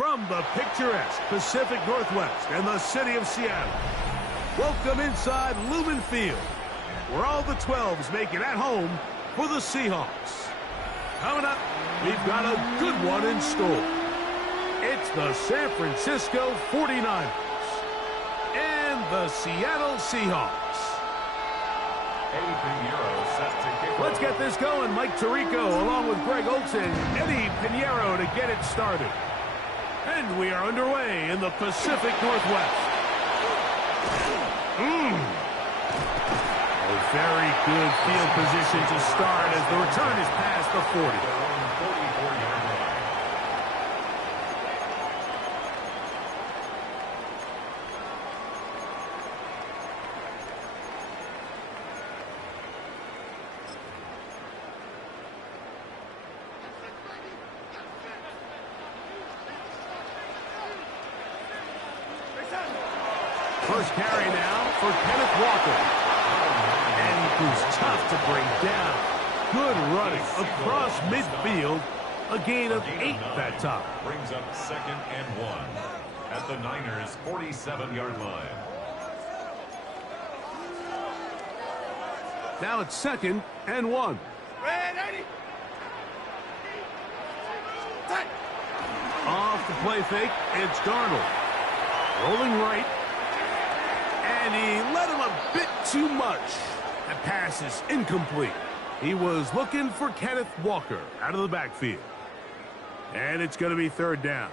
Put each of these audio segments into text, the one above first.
From the picturesque Pacific Northwest and the city of Seattle, welcome inside Lumen Field, where all the 12s make it at home for the Seahawks. Coming up, we've got a good one in store. It's the San Francisco 49ers and the Seattle Seahawks. Let's get this going. Mike Tirico along with Greg Olsen, Eddie Pinheiro to get it started. And we are underway in the Pacific Northwest. A very good field position to start as the return is past the 40. First carry now for Kenneth Walker. And he proves tough to bring down. Good running across midfield. A gain of 8 that time. Brings up 2nd and 1 at the Niners' 47-yard line. Now it's 2nd and 1. Off the play fake, it's Darnold. Rolling right. And he let him a bit too much. That pass is incomplete. He was looking for Kenneth Walker out of the backfield. And it's going to be 3rd down.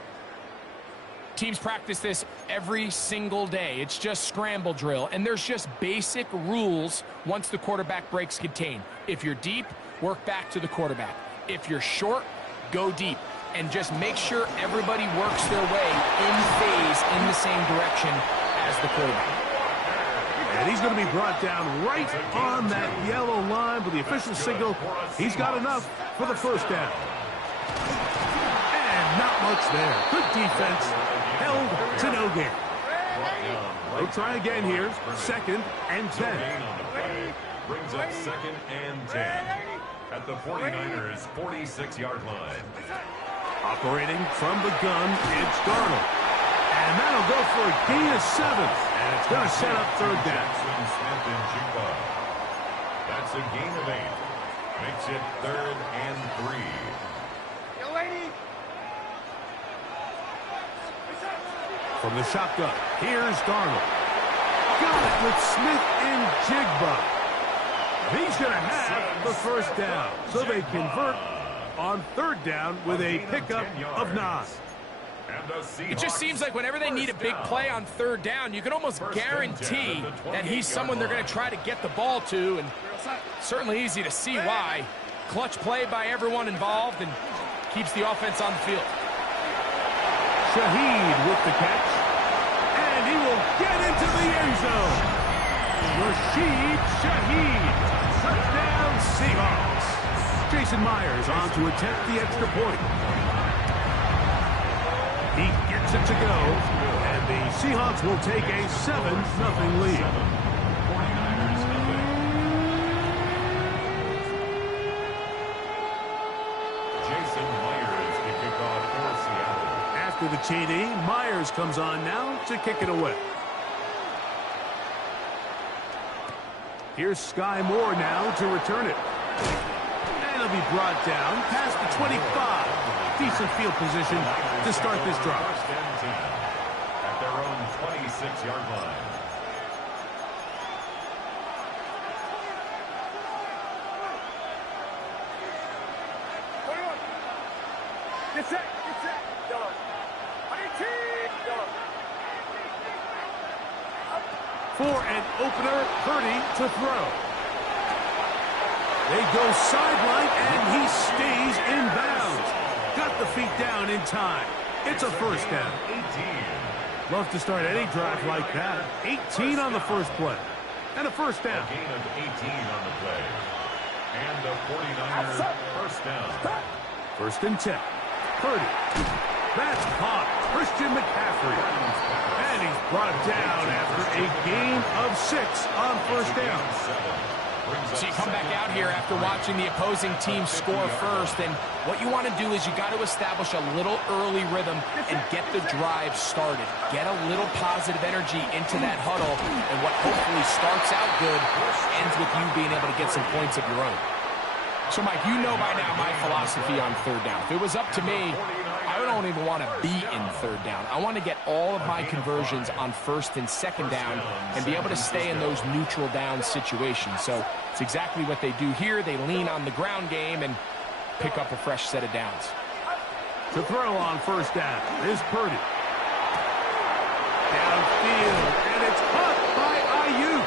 Teams practice this every single day. It's just scramble drill. And there's just basic rules once the quarterback breaks contain. If you're deep, work back to the quarterback. If you're short, go deep. And just make sure everybody works their way in phase in the same direction as the quarterback. And he's going to be brought down right on that yellow line with the official signal. He's got enough for the 1st down. And not much there. Good defense. Held to no gain. They'll try again here. 2nd and 10. Brings up 2nd and 10 at the 49ers' 46-yard line. Operating from the gun, it's Darnold. And that'll go for a gain of 7. And it's going to set up 3rd down. That's a gain of 8. Makes it 3rd and 3. From the shotgun, here's Darnold. Got it with Smith and Jigba. He's going to have the 1st down. So they convert on 3rd down with a pickup of 9. It just seems like whenever they need a big play on 3rd down, you can almost guarantee that he's someone they're going to try to get the ball to, and certainly easy to see why. Clutch play by everyone involved and keeps the offense on the field. Shaheed with the catch, and he will get into the end zone. Rashid Shaheed, touchdown Seahawks. Jason Myers on to attempt the extra point. He gets it to go, and the Seahawks will take a 7-0 lead. Jason Myers to kick off for Seattle. After the TD, Myers comes on now to kick it away. Here's Sky Moore now to return it. And he'll be brought down past the 25. Decent field position to start this drive. 1st and 10 at their own 26-yard line. Get set. Done. For an opener, Purdy to throw. They go sideline, and he stays in bounds. Got the feet down in time. It's a 1st down. 18. Love to start any drive like that. 18 on the first play. And a 1st down. A gain of 18 on the play. And the 49ers 1st down. 1st and 10. Purdy. That's caught. Christian McCaffrey. And he's brought down after a gain of 6 on 1st down. So you come back out here after watching the opposing team score first, and what you want to do is you got to establish a little early rhythm and get the drive started. Get a little positive energy into that huddle, and what hopefully starts out good ends with you being able to get some points of your own. So, Mike, you know by now my philosophy on third down. If it was up to me, I don't even want to be in third down. I want to get all of my conversions on first and second down and be able to stay in those neutral down situations. So it's exactly what they do here. They lean on the ground game and pick up a fresh set of downs. To throw on first down is Purdy. Downfield, and it's caught by Ayuk.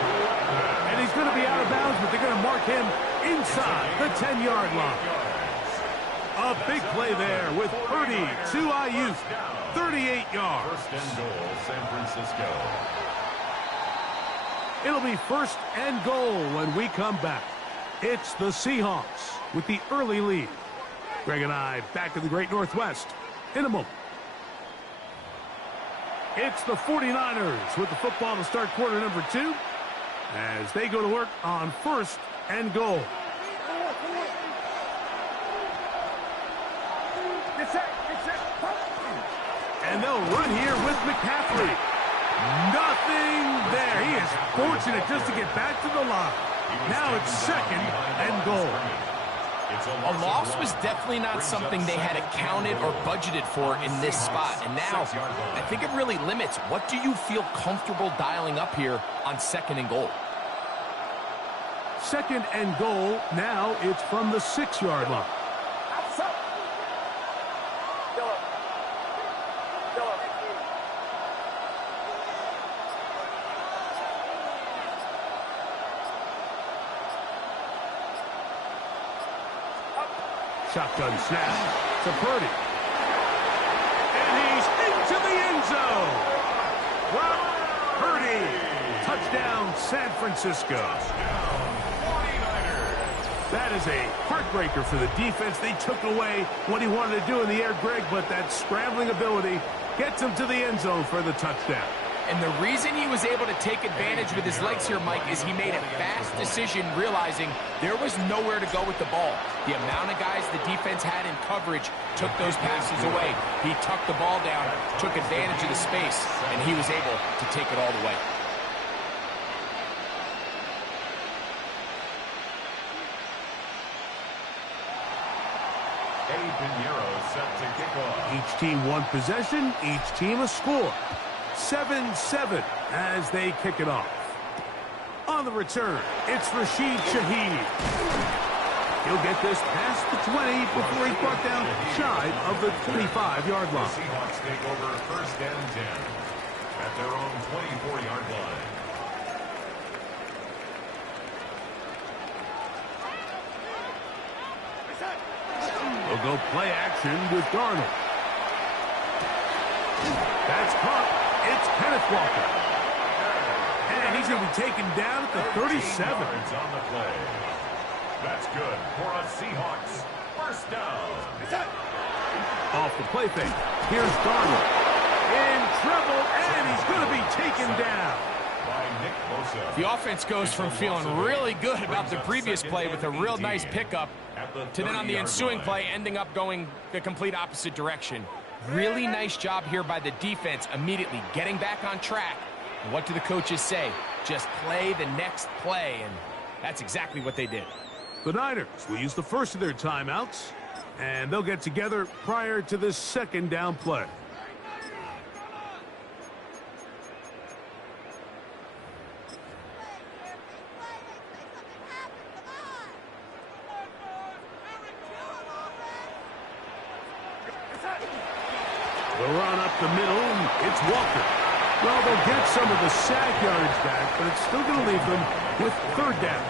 And he's going to be out of bounds, but they're going to mark him inside the 10-yard line. A big play there with Purdy to Ayuk, 38 yards. First and goal, San Francisco. It'll be first and goal when we come back. It's the Seahawks with the early lead. Greg and I back in the Great Northwest in a moment. It's the 49ers with the football to start quarter number 2 as they go to work on first and goal. And they'll run here with McCaffrey. Nothing there. He is fortunate just to get back to the line. Now it's second and goal. A loss was definitely not something they had accounted or budgeted for in this spot. And now, I think it really limits. What do you feel comfortable dialing up here on second and goal? Second and goal. Now it's from the 6-yard line. Shotgun snap to Purdy. And he's into the end zone. Brock Purdy. Touchdown, San Francisco. That is a heartbreaker for the defense. They took away what he wanted to do in the air, Greg, but that scrambling ability gets him to the end zone for the touchdown. And the reason he was able to take advantage with his legs here, Mike, is he made a fast decision realizing there was nowhere to go with the ball. The amount of guys the defense had in coverage took those passes away. He tucked the ball down, took advantage of the space, and he was able to take it all the way. Set to kick off. Each team one possession, each team a score. 7-7 as they kick it off. On the return, it's Rashid Shaheed. He'll get this past the 20 before he's brought down shy of the 25-yard line. The Seahawks take over first and 10 at their own 24-yard line. They'll go play action with Darnold. That's caught. It's Kenneth Walker. And he's going to be taken down at the 37. On the play. That's good for a Seahawks first down. Off the play fake. Here's Darnold. In trouble, and he's going to be taken down. The offense goes from feeling really good about the previous play with a real nice pickup to then on the ensuing play ending up going the complete opposite direction. Really nice job here by the defense immediately getting back on track. And what do the coaches say? Just play the next play, and that's exactly what they did. The Niners will use the first of their timeouts, and they'll get together prior to this second down play. The run up the middle, it's Walker. Well, they'll get some of the sack yards back, but it's still going to leave them with third down.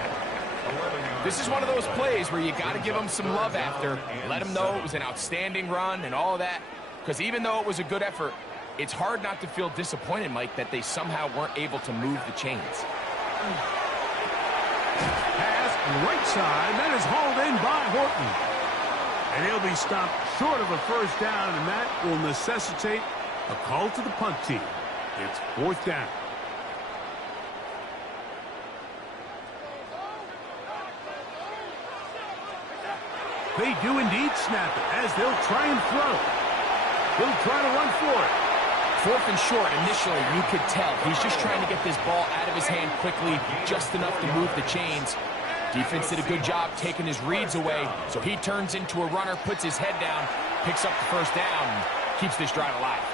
This is one of those plays where you got to give them some love after. Let them know it was an outstanding run and all of that. Because even though it was a good effort, it's hard not to feel disappointed, Mike, that they somehow weren't able to move the chains. Pass right side, that is hauled in by Horton. And he'll be stopped short of a first down, and that will necessitate a call to the punt team. It's fourth down. They do indeed snap it as they'll try and throw. He'll try to run for it. 4th and short. Initially, you could tell he's just trying to get this ball out of his hand quickly, just enough to move the chains. Defense did a good job taking his reads away, so he turns into a runner, puts his head down, picks up the first down, and keeps this drive alive.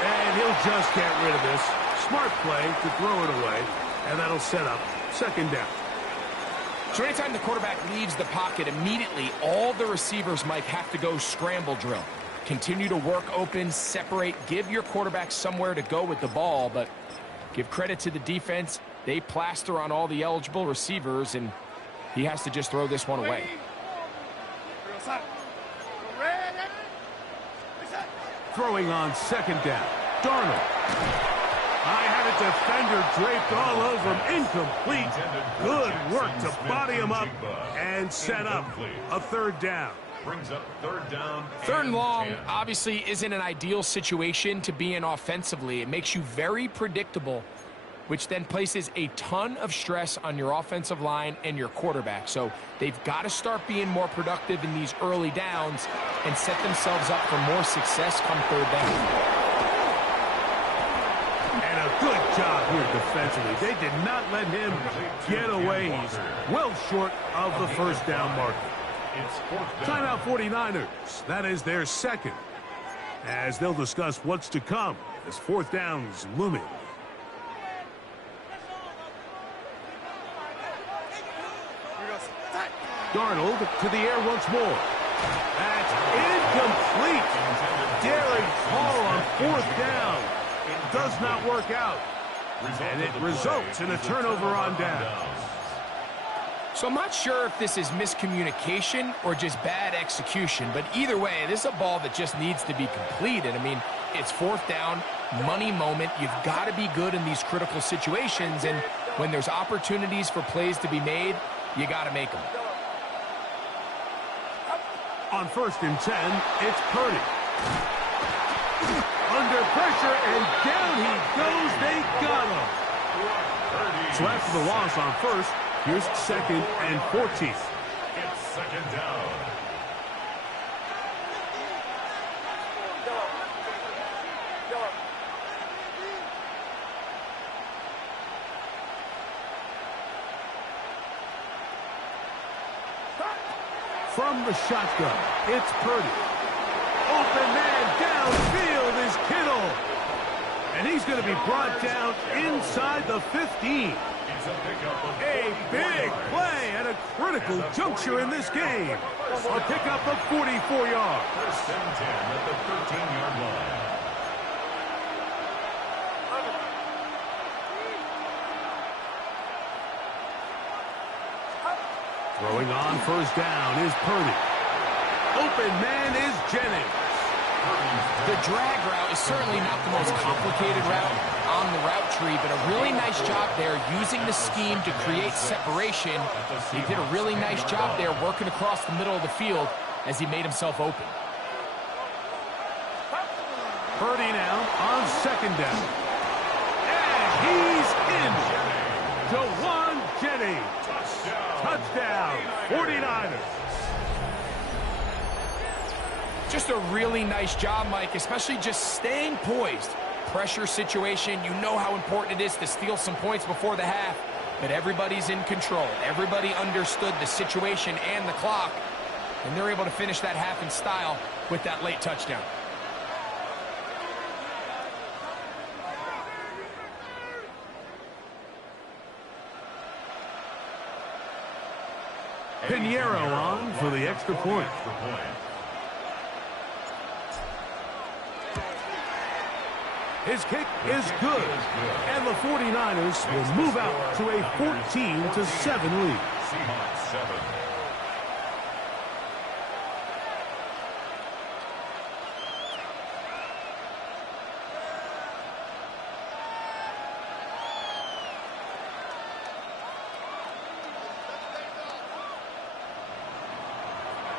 And he'll just get rid of this. Smart play to throw it away, and that'll set up 2nd down. So anytime the quarterback leaves the pocket, immediately all the receivers might have to go scramble drill. Continue to work open, separate, give your quarterback somewhere to go with the ball, but give credit to the defense. They plaster on all the eligible receivers, and he has to just throw this one away. Throwing on 2nd down. Darnold. I had a defender draped all over him. Incomplete. Good work to body him up and set up a 3rd down. Brings up 3rd down. 3rd and long obviously isn't an ideal situation to be in offensively. It makes you very predictable, which then places a ton of stress on your offensive line and your quarterback. So they've got to start being more productive in these early downs and set themselves up for more success come 3rd down. And a good job here defensively. They did not let him get away. He's well short of the 1st down marker. Timeout 49ers. That is their 2nd. As they'll discuss what's to come as 4th down's looming. Darnold to the air once more. That's incomplete. Daring call on 4th down. Does not work out. And it results in a turnover on down. So I'm not sure if this is miscommunication or just bad execution, but either way, this is a ball that just needs to be completed. I mean, it's 4th down, money moment. You've got to be good in these critical situations, and when there's opportunities for plays to be made, you got to make them. On 1st and 10, it's Purdy. Under pressure, and down he goes. They got him. So after the loss on 1st, here's 2nd and 14. It's 2nd down. From the shotgun, it's Purdy. Open man downfield is Kittle. And he's going to be brought down inside the 15. A big play at a critical juncture in this game. A pickup of 44 yards. 1st and 10 at the 13-yard line. Throwing on 1st down is Purdy. Open man is Jennings. The drag route is certainly not the most complicated route on the route tree, but a really nice job there using the scheme to create separation. He did a really nice job there working across the middle of the field as he made himself open. Purdy now on 2nd down. And he's in. Jawan Jennings. Touchdown, 49ers. Just a really nice job, Mike, especially just staying poised. Pressure situation, you know how important it is to steal some points before the half, but everybody's in control. Everybody understood the situation and the clock, and they're able to finish that half in style with that late touchdown. Pinheiro on for the extra point. His kick is good, and the 49ers will move out to a 14-7 lead. Seahawks 7.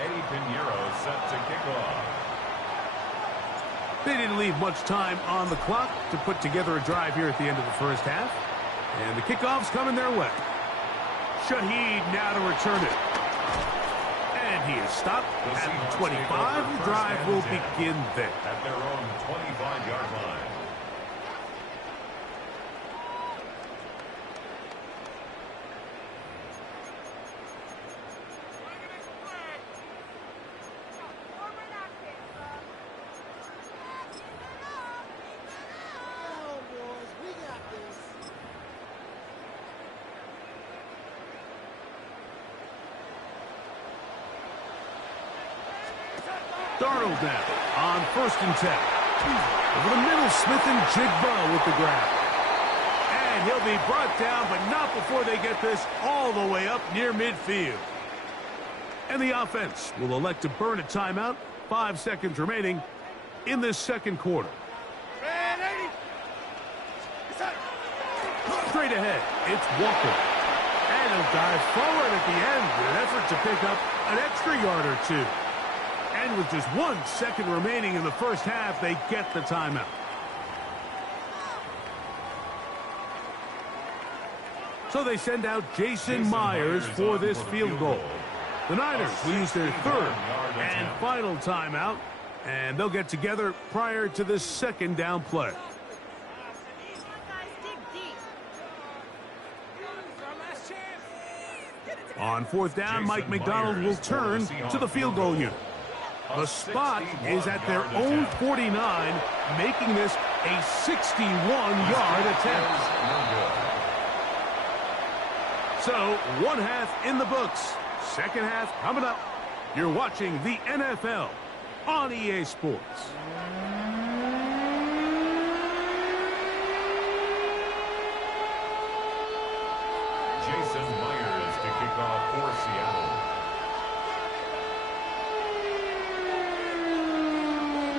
Eddie Pinheiro set to kick off. They didn't leave much time on the clock to put together a drive here at the end of the 1st half. And the kickoff's coming their way. Shaheed now to return it. And he is stopped at the 25. The drive will begin there. At their own 25-yard line. Darnold now on 1st and 10. Over the middle, Smith and Jigba with the grab. And he'll be brought down, but not before they get this all the way up near midfield. And the offense will elect to burn a timeout. 5 seconds remaining in this second quarter. Straight ahead, it's Walker. And he'll dive forward at the end with an effort to pick up an extra yard or two. And with just 1 second remaining in the first half, they get the timeout. So they send out Jason Myers for this field goal. The Niners will use their 3rd and final timeout, and they'll get together prior to this 2nd down play. On 4th down, Mike McDonald will turn to the field goal unit. The spot is at their own 49, making this a 61-yard attempt. So, 1 half in the books. 2nd half coming up. You're watching the NFL on EA Sports. Jason Myers to kick off for Seattle.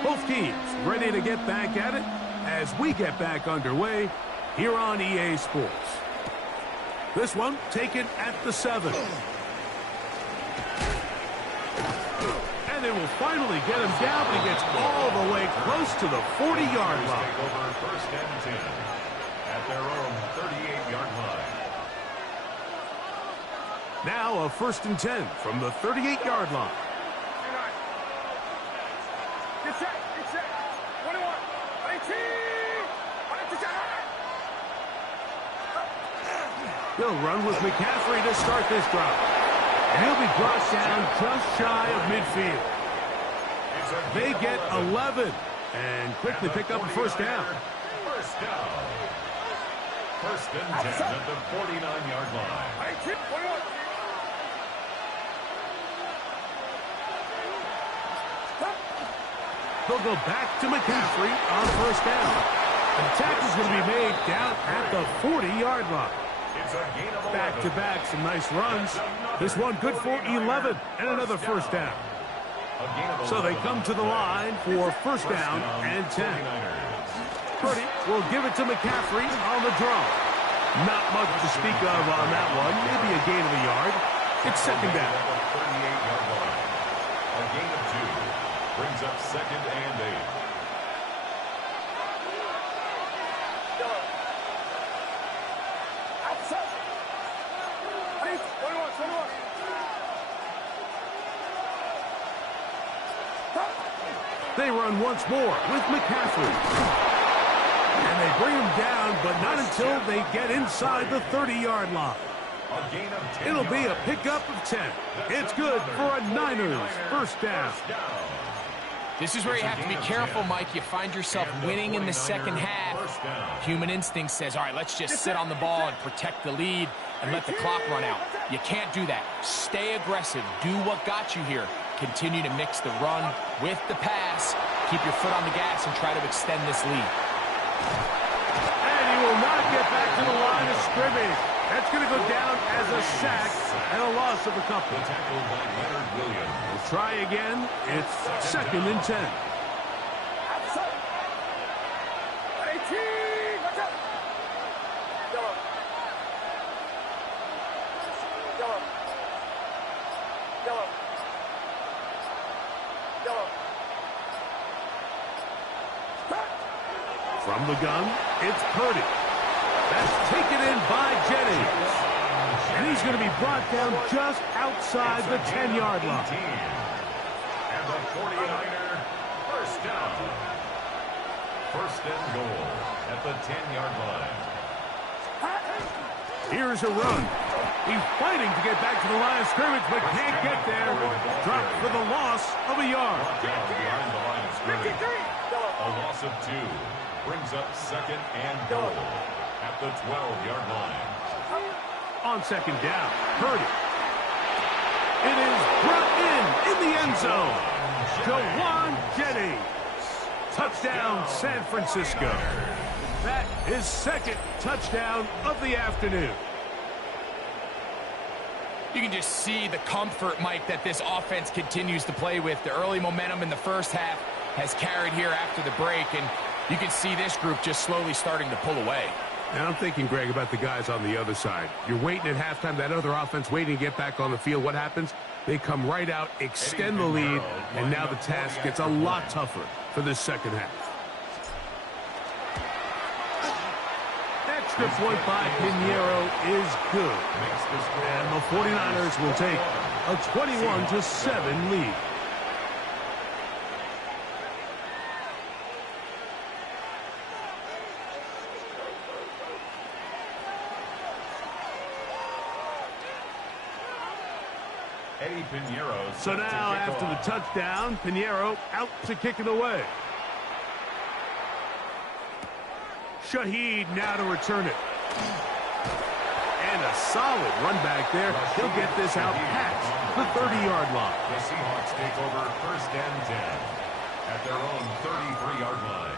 Both teams ready to get back at it as we get back underway here on EA Sports. This one taken at the 7. And they will finally get him down, but he gets all the way close to the 40-yard line. Take over 1st and 10 at their own 38-yard line. Now a 1st and 10 from the 38-yard line. Get set, get set. 21, 18. They'll run with McCaffrey to start this drive. And he'll be brought down just shy of midfield. They get 11 and quickly pick up a 1st down. 1st down. 1st and 10 at the 49-yard line. 18, 21. They'll go back to McCaffrey on 1st down. The tackle's going to be made down at the 40-yard line. Back-to-back, some nice runs. This one good for 11 and another 1st down. So they come to the line for 1st down and 10. Purdy will give it to McCaffrey on the draw. Not much to speak of on that one. Maybe a gain of a yard. It's 2nd down. A gain of 2 brings up 2nd and 8. They run once more with McCaffrey. And they bring him down, but not until they get inside the 30-yard line. It'll be a pickup of 10. It's good for a Niners 1st down. This is where you have to be careful, Mike. You find yourself winning in the 2nd half. Human instinct says, all right, let's just sit on the ball and protect the lead and let the clock run out. You can't do that. Stay aggressive. Do what got you here. Continue to mix the run with the pass. Keep your foot on the gas and try to extend this lead. And he will not get back to the line of scrimmage. That's going to go down as a sack and a loss of a couple. Tackled by Leonard Williams. We'll try again. It's 2nd and 10. 18. Watch out. Yellow. Yellow. Yellow. Yellow. From the gun, it's Purdy. That's taken in by Jennings. And he's going to be brought down just outside the 10-yard line. And the 49er first down. First and goal at the 10-yard line. Here's a run. He's fighting to get back to the line of scrimmage, but can't get there. Dropped for the loss of a yard. Down behind the line of scrimmage. A loss of 2 brings up second and goal at the 12-yard line. On second down, Purdy. It is brought in the end zone. Jawan Jennings. Touchdown, San Francisco. That is second touchdown of the afternoon. You can just see the comfort, Mike, that this offense continues to play with. The early momentum in the first half has carried here after the break, and you can see this group just slowly starting to pull away. And I'm thinking, Greg, about the guys on the other side. You're waiting at halftime, that other offense waiting to get back on the field. What happens? They come right out, extend the lead, and now the task gets a lot tougher for this second half. Extra point by Pinheiro is good. And the 49ers will take a 21-7 lead. So now, after the touchdown, Pinheiro out to kick it away. Shaheed now to return it. And a solid run back there. He'll get this out past the 30-yard line. The Seahawks take over first and 10 at their own 33-yard line.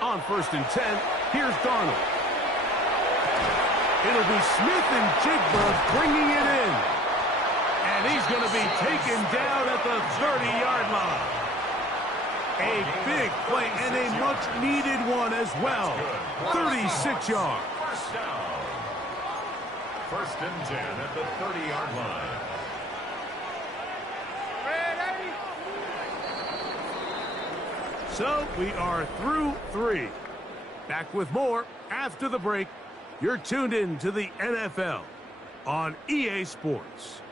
On first and 10, here's Darnold. It'll be Smith and Jigba bringing it in. And he's going to be taken down at the 30-yard line. A big play and a much-needed one as well. 36 yards. First down. First and 10 at the 30-yard line. So we are through 3. Back with more after the break. You're tuned in to the NFL on EA Sports.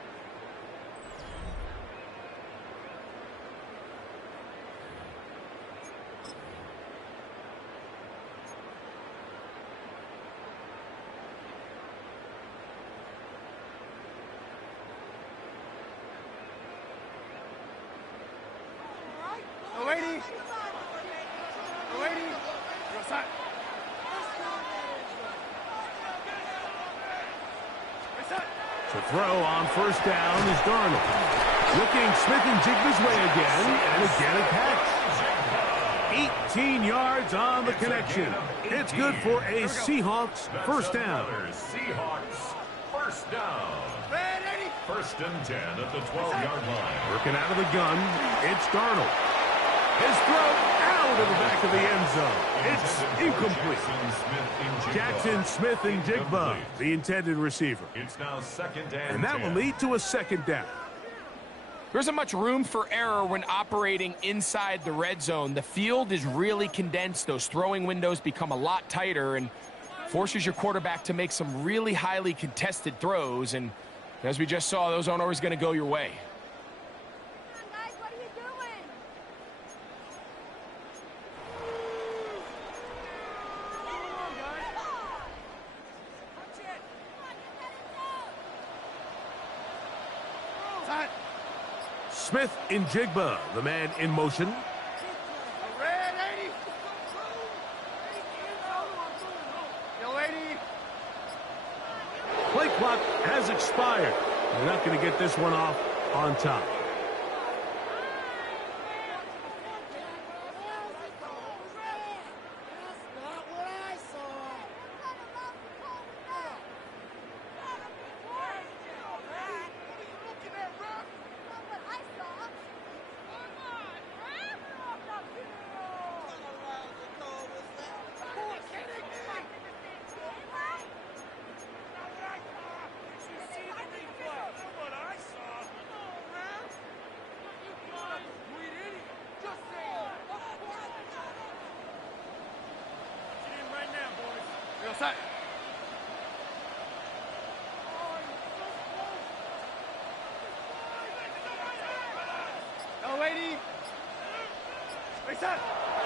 To throw on first down is Darnold. Looking Smith and Jigba's way again, and again a catch. 18 yards on the connection. It's good for a Seahawks first down. Seahawks first down. First and 10 at the 12-yard line. Working out of the gun, it's Darnold. His throw out of the back of the end zone. It's incomplete. Jackson Smith and Jigba, the intended receiver. It's now second and And that will lead to a second down. There isn't much room for error when operating inside the red zone. The field is really condensed. Those throwing windows become a lot tighter and forces your quarterback to make some really highly contested throws. And as we just saw, those aren't always going to go your way. Smith in Jigba, the man in motion. Play clock has expired. They're not going to get this one off on top.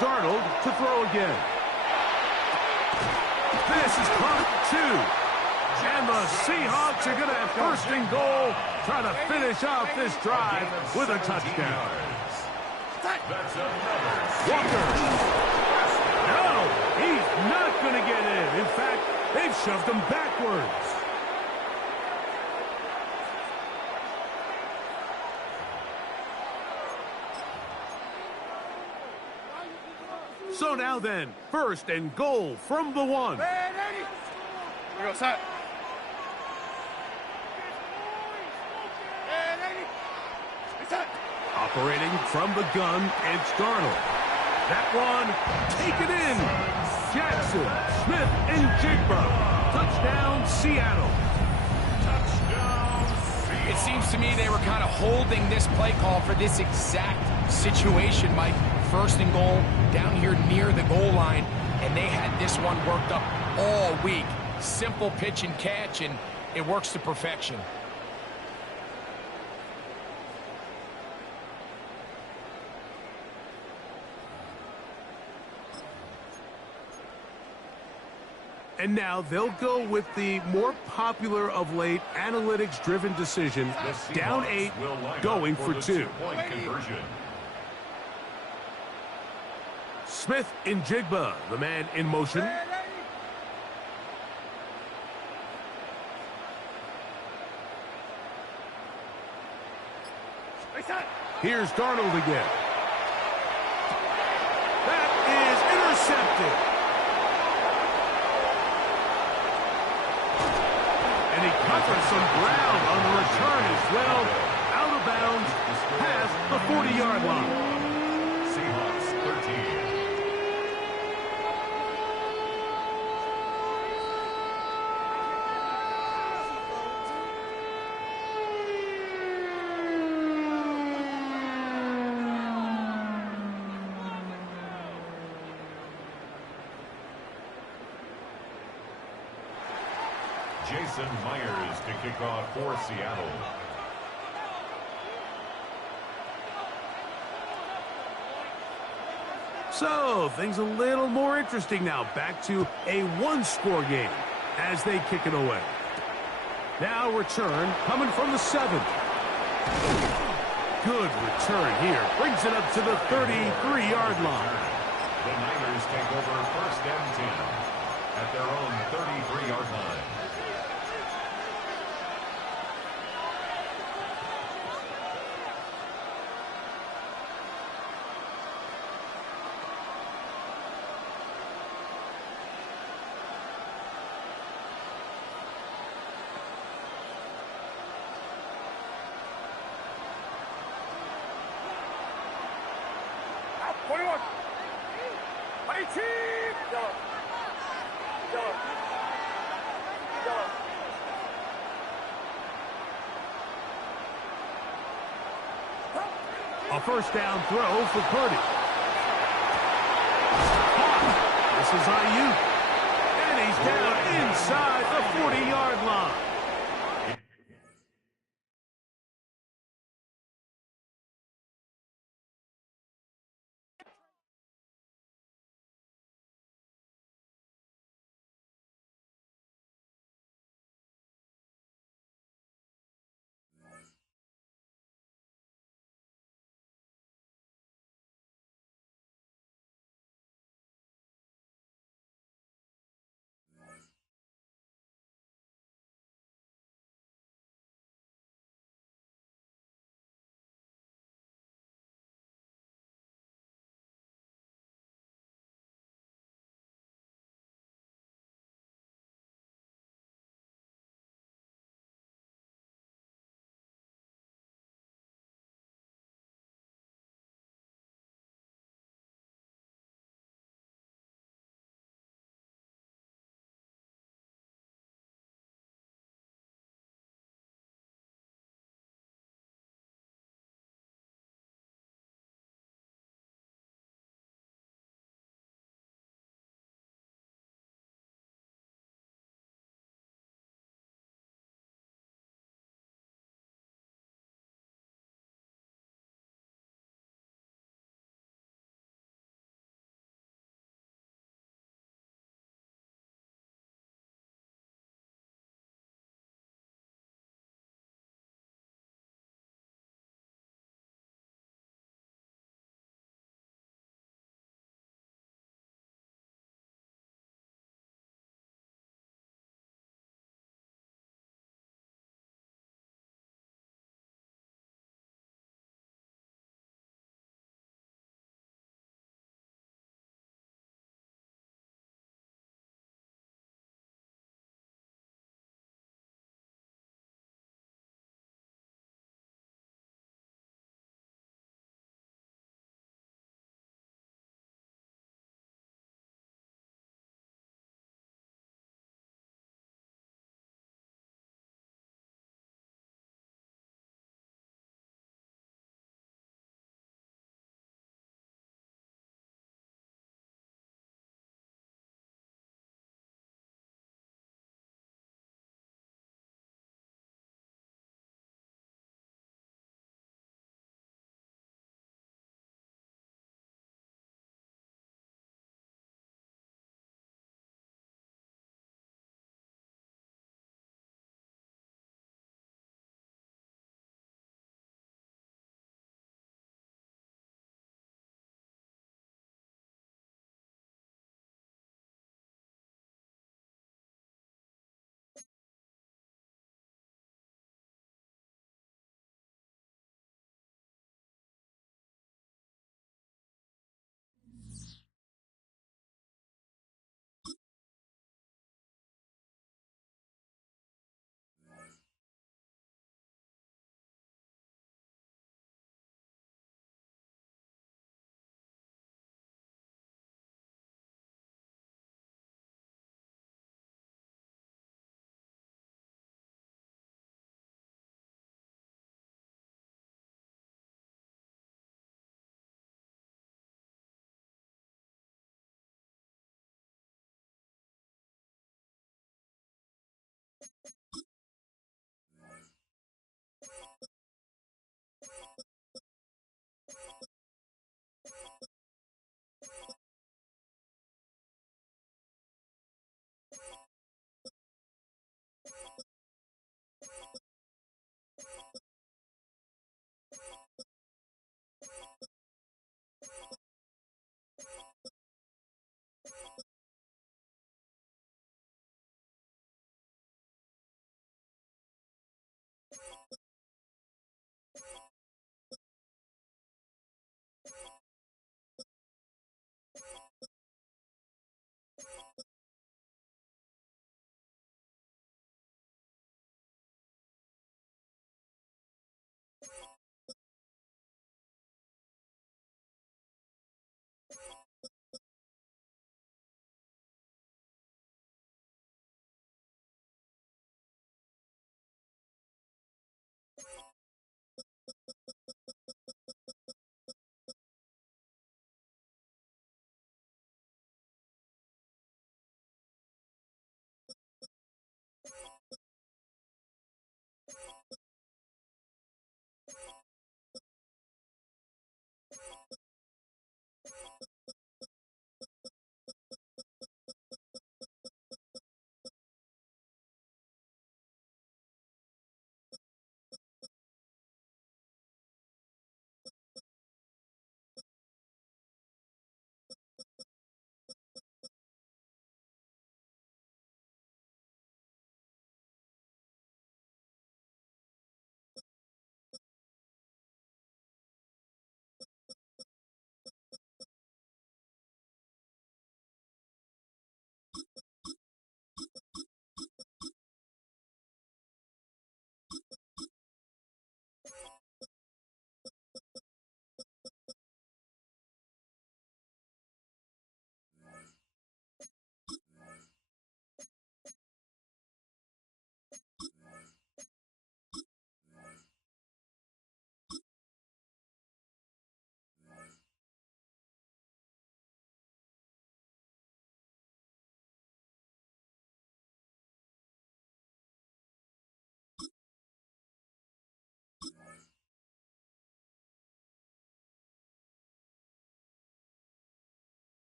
Darnold to throw again. This is caught 2. And the Seahawks are going to have first and goal, trying to finish off this drive with a touchdown. Walker. No, he's not going to get in. In fact, they've shoved him backwards. So now then, first and goal from the 1. Operating from the gun, it's Darnold. That one, taken in. Jackson, Smith, and Jigba. Touchdown, Seattle. It seems to me they were kind of holding this play call for this exact situation, Mike. First and goal, down here near the goal line, and they had this one worked up all week. Simple pitch and catch, and it works to perfection. And now they'll go with the more popular of late analytics-driven decision, down 8, going for 2. Smith in Jigba, the man in motion. Here's Darnold again. That is intercepted. And he covers some ground on the return as well. Out of bounds, past the 40-yard line. Seahawks 13. Jason Myers to kick off for Seattle. So, things a little more interesting now. Back to a one-score game as they kick it away. Now return coming from the 7. Good return here. Brings it up to the 33-yard line. The Niners take over first and 10 at their own 33-yard line. A first down throw for Purdy. This is Ayuk. And he's down inside the 40-yard line.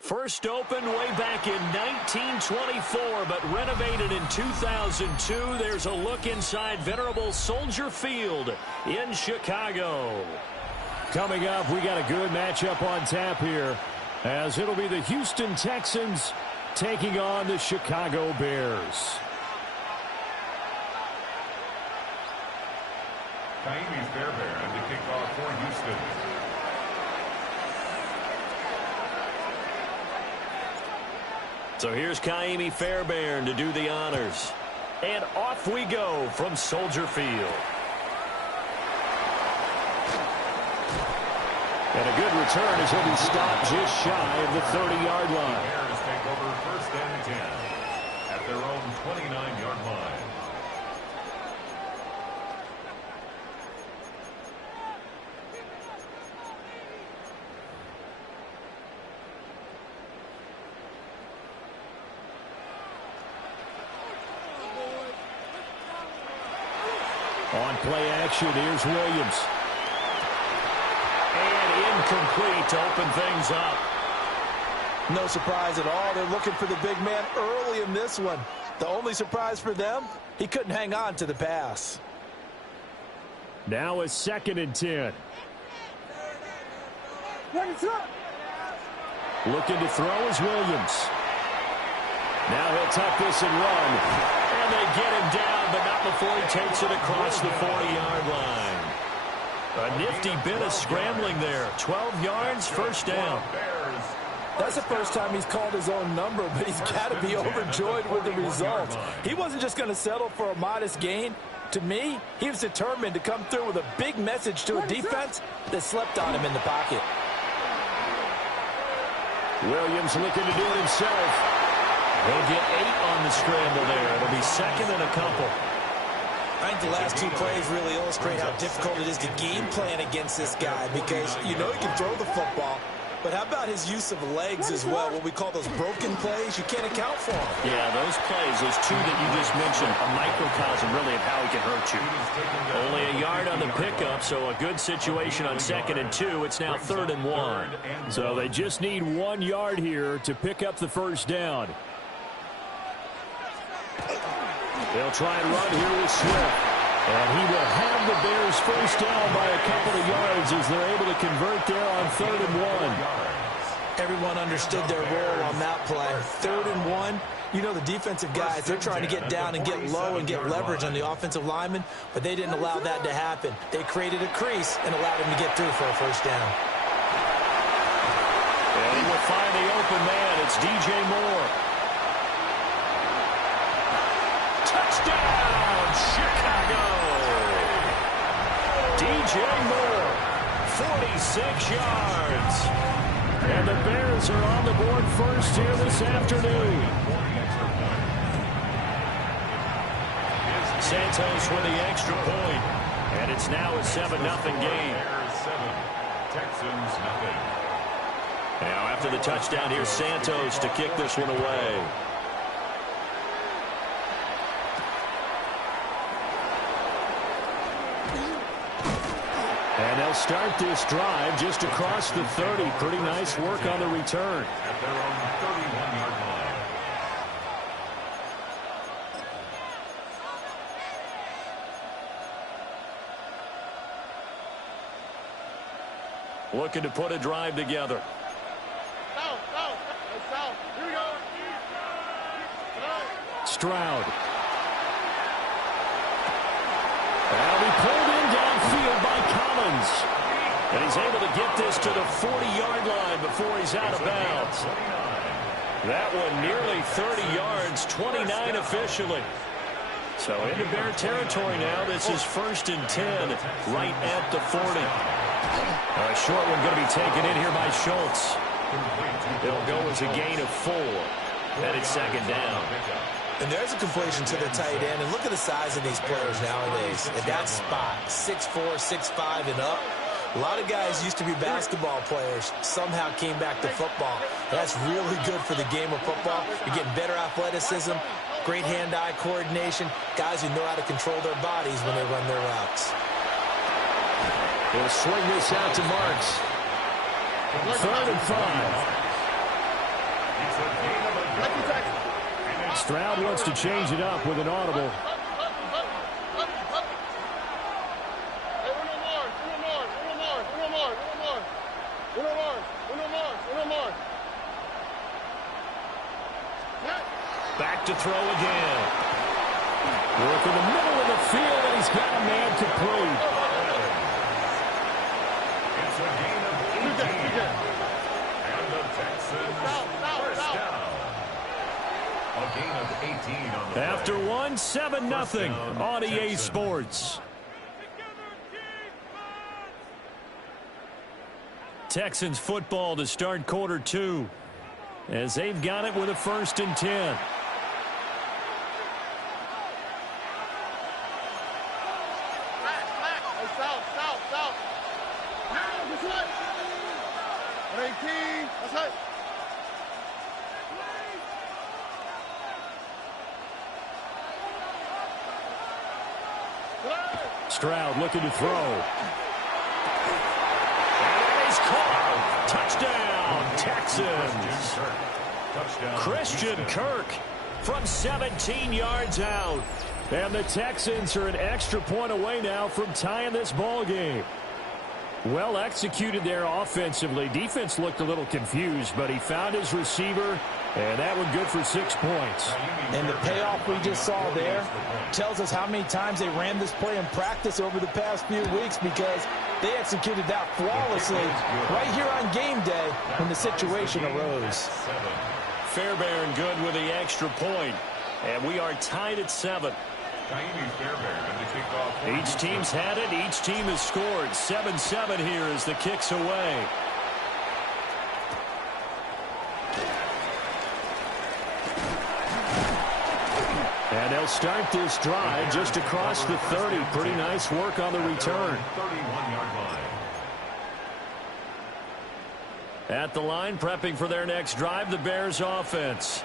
First opened way back in 1924, but renovated in 2002. There's a look inside venerable Soldier Field in Chicago. Coming up, we got a good matchup on tap here, as it'll be the Houston Texans taking on the Chicago Bears. Kaimi Fairbairn to kick off for Houston. So here's Kaimi Fairbairn to do the honors. And off we go from Soldier Field. And a good return as he'll be stopped just shy of the 30-yard line. The Bears take over 1st and 10 at their own 29-yard line. On play action, here's Williams. And incomplete to open things up. No surprise at all. They're looking for the big man early in this one. The only surprise for them, he couldn't hang on to the pass. Now a 2nd and 10. Looking to throw is Williams. Now he'll tuck this and run. And they get him down, but not before he takes it across the 40-yard line. A nifty bit of scrambling there. 12 yards, 1st down. That's the first time he's called his own number, but he's got to be overjoyed with the results. He wasn't just going to settle for a modest gain. To me, he was determined to come through with a big message to a defense that slept on him in the pocket. Williams looking to do it himself. He'll get 8 on the scramble there. It'll be 2nd and a couple. I think the last 2 plays really illustrate how difficult it is to game plan against this guy, because you know he can throw the football, but how about his use of legs as well? What we call those broken plays, you can't account for them. Yeah, those plays, those 2 that you just mentioned, a microcosm really of how he can hurt you. Only a yard on the pickup, so a good situation on 2nd and 2. It's now 3rd and 1. So they just need 1 yard here to pick up the 1st down. They'll try and run here with Swift. And he will have the Bears 1st down by a couple of yards as they're able to convert there on 3rd and 1. Everyone understood their role on that play. 3rd and 1. You know the defensive guys, they're trying to get down and get low and get leverage on the offensive lineman, but they didn't allow that to happen. They created a crease and allowed him to get through for a 1st down. And he will find the open man. It's DJ Moore. Touchdown, Chicago! DJ Moore, 46 yards. And the Bears are on the board first here this afternoon. Santos with the extra point. And it's now a 7-0 game. Bears 7, Texans nothing. Now after the touchdown, here's Santos to kick this one away. And they'll start this drive just across the 30. Pretty nice work on the return. At their own 31-yard line. Looking to put a drive together. Stroud. That'll be pulled in downfield by Collins. And he's able to get this to the 40-yard line before he's out of bounds. That one nearly 30 yards, 29 officially. So into Bear territory now. This is 1st and 10, right at the 40. A short one going to be taken in here by Schultz. It'll go as a gain of 4. And it's 2nd down. And there's a completion to the tight end. And look at the size of these players nowadays. At that spot, 6'4", 6'5", and up. A lot of guys used to be basketball players, somehow came back to football. That's really good for the game of football. You're getting better athleticism, great hand-eye coordination, guys who know how to control their bodies when they run their routes. He'll swing this out to Marks. 3rd and 5. Stroud wants to change it up with an audible. Back to throw again. Work in the middle of the field, and he's got a man complete. It's a gain of 18. And the Texans first down. A gain of 18 on the After play. 1, 7-0 on EA Sports. Texans football to start quarter 2, as they've got it with a 1st and 10. Stroud looking to throw. And he's caught. Touchdown, Texans. Christian Kirk from 17 yards out. And the Texans are an extra point away now from tying this ball game. Well executed there offensively. Defense looked a little confused, but he found his receiver, and that one good for 6 points. And the payoff we just saw there tells us how many times they ran this play in practice over the past few weeks, because they executed that flawlessly right here on game day when the situation arose. Fairbairn good with the extra point, and we are tied at 7. Each team's had it. Each team has scored. 7-7 here as the kick's away. And they'll start this drive just across the 30. Pretty nice work on the return. 31-yard line. At the line, prepping for their next drive, the Bears offense.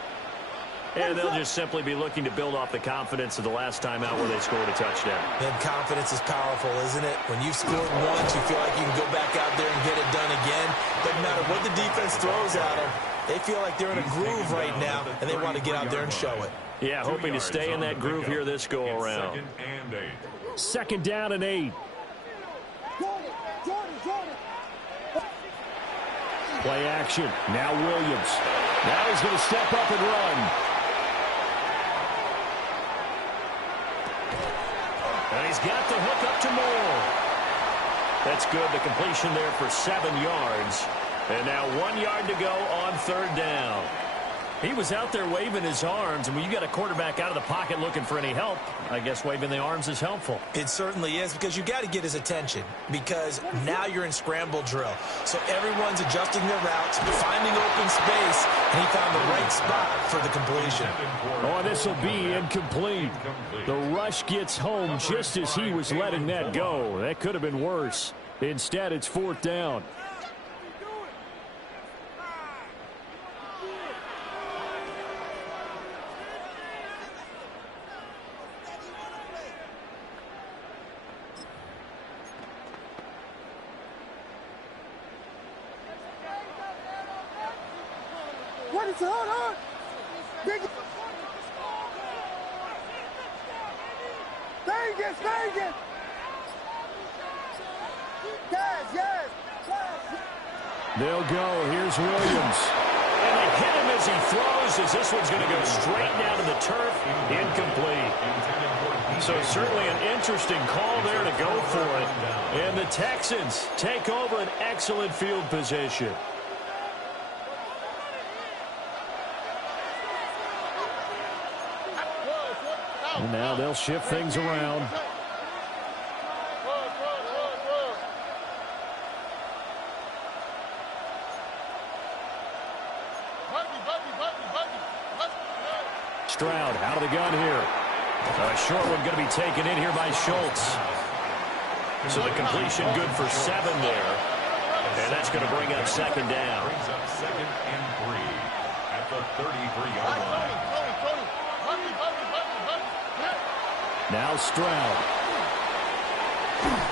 And they'll just simply be looking to build off the confidence of the last time out where they scored a touchdown. And confidence is powerful, isn't it? When you've scored once, you feel like you can go back out there and get it done again. Doesn't matter what the defense throws at them. They feel like they're in a groove right now, and they want to get out there and show it. Yeah, hoping to stay in that groove here this go-around. 2nd down and 8. Play action. Now Williams. Now he's going to step up and run. And he's got the hook up to Moore. That's good. The completion there for 7 yards. And now 1 yard to go on 3rd down. He was out there waving his arms, and when you got a quarterback out of the pocket looking for any help, I guess waving the arms is helpful. It certainly is, because you got to get his attention, because now you're in scramble drill. So everyone's adjusting their routes, finding open space, and he found the right spot for the completion. Oh, this will be incomplete. The rush gets home just as he was letting that go. That could have been worse. Instead, it's 4th down. What is it? Hold on. Vegas. Yes. They'll go. Here's Williams. And they hit him as he throws, as this one's going to go straight down to the turf. Incomplete. So certainly an interesting call there to go for it. And the Texans take over an excellent field position. And now they'll shift things around. Stroud out of the gun here. A short one going to be taken in here by Schultz. So the completion good for 7 there. And that's going to bring up 2nd down. Brings up 2nd and 3 at the 33-yard line. Now Stroud.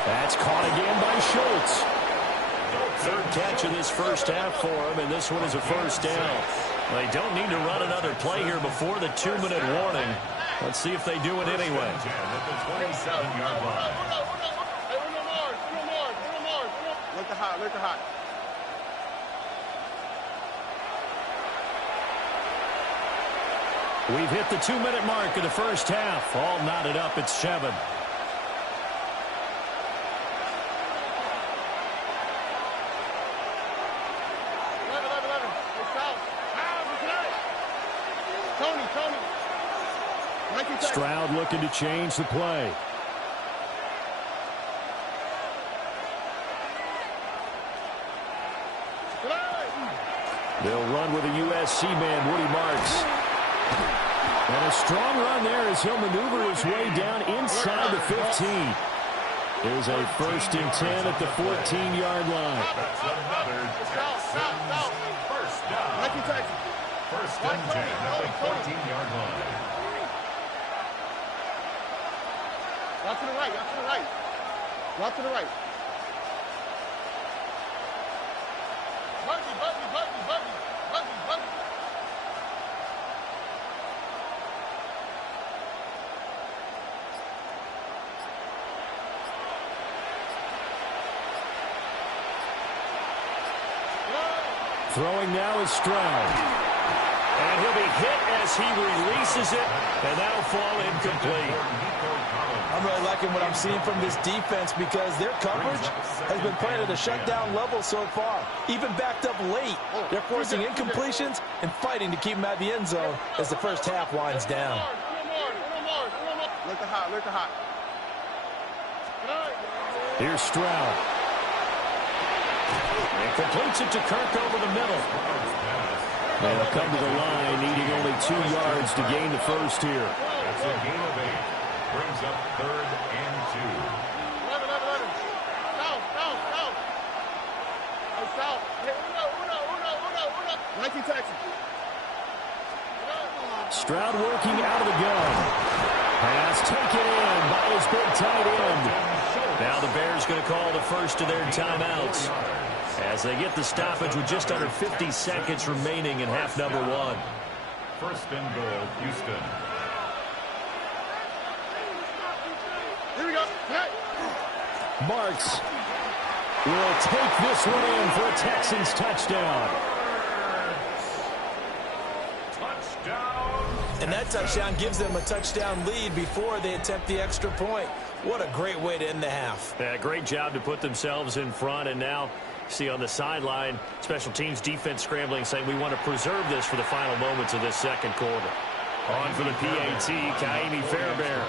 That's caught again by Schultz. 3rd catch of this first half for him, and this one is a 1st down. They don't need to run another play here before the 2-minute warning. Let's see if they do it anyway. At the 27-yard line. Look the hot, look the hot. We've hit the 2-minute mark of the first half. All knotted up at 7. 11. Hey, South. Tony. Stroud looking to change the play. They'll run with a USC man, Woody Marks. And a strong run there as he'll maneuver his way down inside the 15. There's a 1st and 10 at the 14-yard line. That's another first down. First and 10 at the 14-yard line. Walk to the right, walk to the right. Walk to the right. Buggy. Throwing now is Stroud. And he'll be hit as he releases it, and that'll fall incomplete. I'm really liking what I'm seeing from this defense because their coverage has been playing at a shutdown level so far. Even backed up late, they're forcing incompletions and fighting to keep them at the end zone as the first half winds down. Look the hot. Here's Stroud. And completes it to Kirk over the middle. They'll come to the line, needing only 2 yards to gain the first here. That's a gain of 8. Brings up 3rd and 2. 11. South. Hey, Uno. 19 Texans. Stroud working out of the gun. Pass taken in by his big tight end. Now the Bears going to call the first of their timeouts as they get the stoppage with just under 50 seconds remaining in half number 1. First and goal, Houston. Here we go. Hey. Marks will take this one in for a Texans touchdown. And that touchdown gives them a touchdown lead before they attempt the extra point. What a great way to end the half. Yeah, great job to put themselves in front, and now see on the sideline, special teams defense scrambling, saying we want to preserve this for the final moments of this second quarter. On for the PAT, Kaimi Fairbairn.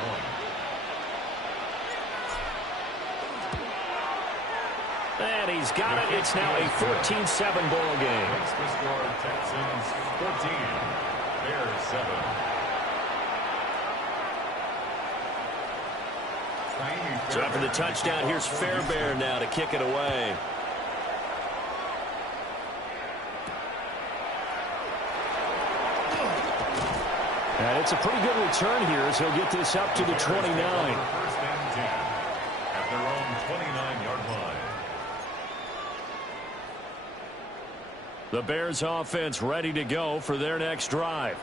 And he's got it. It's now a 14-7 ball game. Makes the score Texans 14, Bears 7. So after the touchdown, here's Fairbairn now to kick it away. And it's a pretty good return here as he'll get this up to the 29. First and 10 at their own 29-yard line. The Bears offense ready to go for their next drive.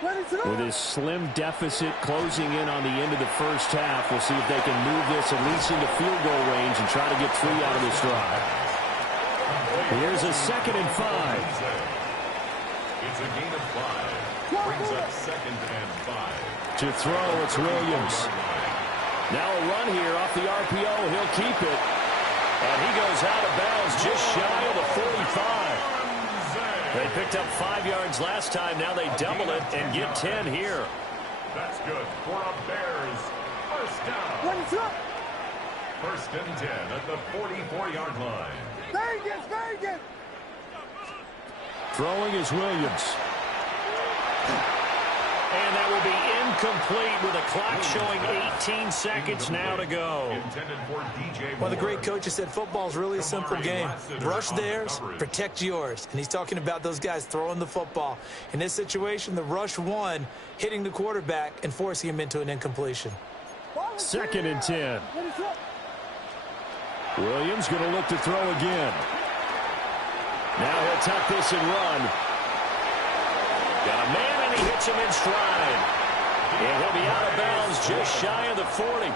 With his slim deficit closing in on the end of the first half, we'll see if they can move this at least into field goal range and try to get 3 out of this drive. Here's a 2nd and 5. It's a gain of 5. Brings up 2nd and 5. To throw, it's Williams. Now a run here off the RPO. He'll keep it. And he goes out of bounds just shy of the 45. They picked up 5 yards last time. Now they double it and get 10 here. That's good for a Bears first down. First and 10 at the 44-yard line. Very good. Throwing is Williams. And that will be incomplete with a clock showing 18 seconds now to go. Well, the great coach said football's really a simple game. Rush theirs, protect yours. And he's talking about those guys throwing the football. In this situation, the rush one, hitting the quarterback and forcing him into an incompletion. 2nd and 10. Williams going to look to throw again. Now he'll tuck this and run. Got a man, and he hits him in stride. And he'll be out of bounds just shy of the 40.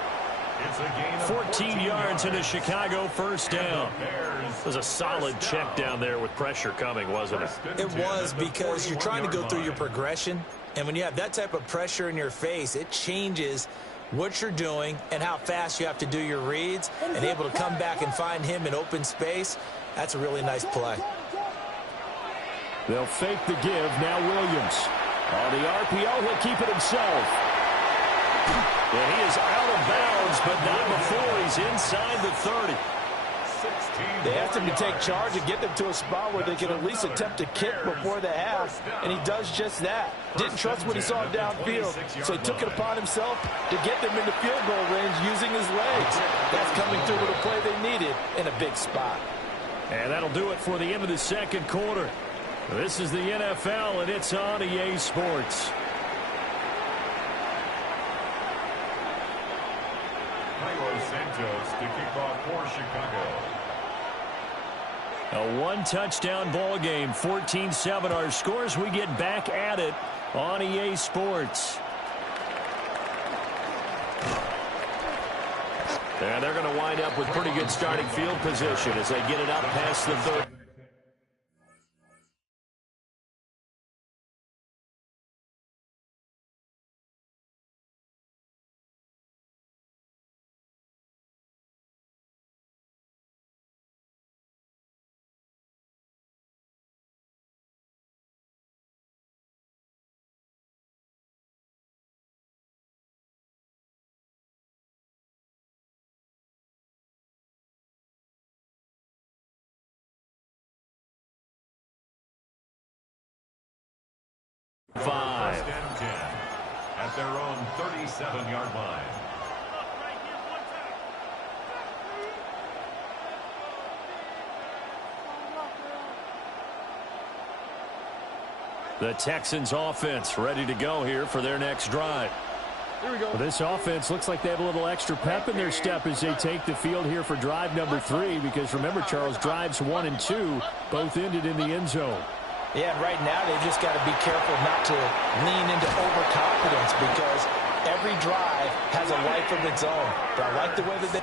14 yards into Chicago, first down. It was a solid check down there with pressure coming, wasn't it? It was, because you're trying to go through your progression, and when you have that type of pressure in your face, it changes what you're doing and how fast you have to do your reads, and able to come back and find him in open space. That's a really nice play. They'll fake the give. Now Williams. On the RPO, he'll keep it himself. And he is out of bounds, but not before he's inside the 30. They asked him to take charge and get them to a spot where they can at least attempt to kick before the half, and he does just that. Didn't trust what he saw downfield, so he took it upon himself to get them into field goal range using his legs. That's coming through with a play they needed in a big spot. And that'll do it for the end of the second quarter. This is the NFL, and it's on EA Sports. Santos to kick off for Chicago. A one-touchdown ball game, 14-7 our scores. We get back at it on EA Sports. And they're going to wind up with pretty good starting field position as they get it up past the 30. First and 10 at their own 37-yard line. The Texans offense ready to go here for their next drive. Here we go. Well, this offense looks like they have a little extra pep in their step as they take the field here for drive number 3, because remember, Charles, drives 1 and 2 both ended in the end zone. Yeah, and right now they've just got to be careful not to lean into overconfidence, because every drive has a life of its own. But I like the way that they